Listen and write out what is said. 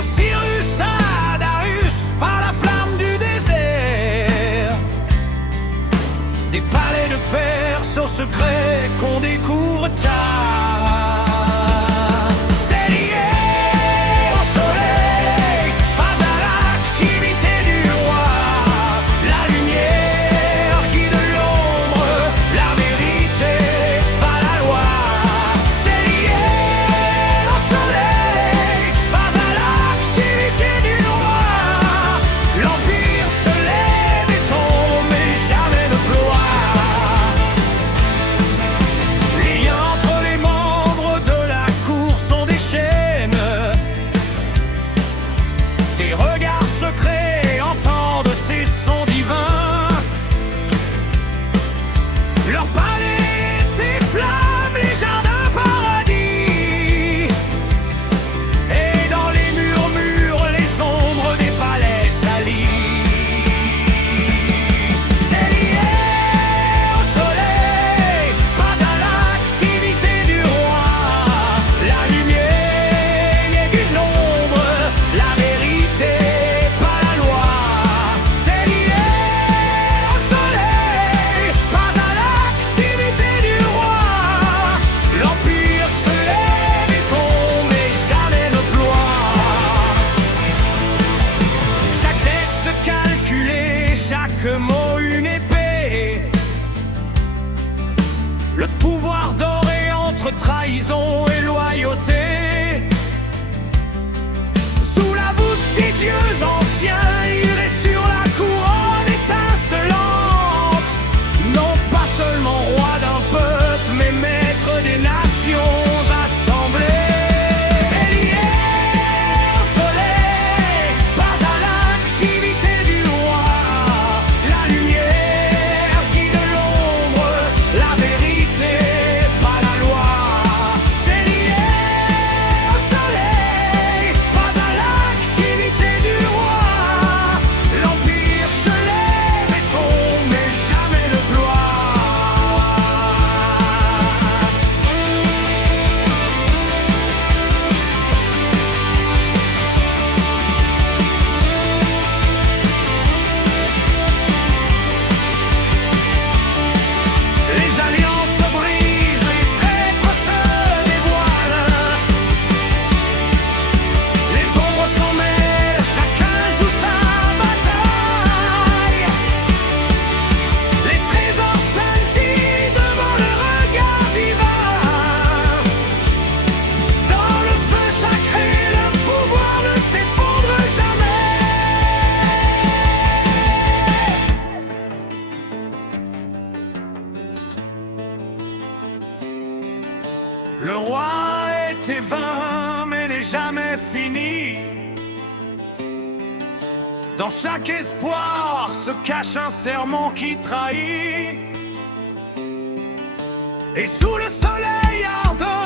de Cyrus à Darius par la flamme du désert. Des palais de Perse aux secrets qu'on découvre tard. C'est lié au soleil, pas à l'activité du roi. La lumière guide l'ombre, la vérité, pas la loi. C'est lié au soleil, pas à l'activité du roi. L'empire se lève et tombe, mais jamais ne ploie. Les liens entre les membres de la cour sont des chaînes. Des regards secrets entendent ces sons divins. Leur palais étaient flammes, les jardins paradis. Et dans les murmures, les ombres des palais salis. C'est lié au soleil, pas à l'activité du roi. La lumière guide l'ombre, la vérité, pas la loi. C'est lié au soleil, pas à l'activité du roi. L'empire se lève et tombe, mais jamais ne ploie. Chaque geste calculé, chaque mot une épée. Le pouvoir doré entre trahison et loyauté. Sous la voûte des dieux anciens, il est sur la couronne étincelante. Non pas seulement roi d'un peuple, mais maître des nations assemblées. C'est lié au soleil, pas à l'activité du roi. La lumière guide l'ombre, la vérité, pas la loi. C'est lié au soleil, pas à l'activité du roi. L'empire se lève et tombe, mais jamais ne ploie. Les alliances se brisent, les traîtres se dévoilent. Les ombres s'en mêlent, chacun joue sa bataille. Les trésors scintillent devant le regard divin. Dans le feu sacré, le pouvoir ne s'effondre jamais. Le roi était vain, mais n'est jamais fini. Dans chaque espoir se cache un serment qui trahit. Et sous le soleil ardent,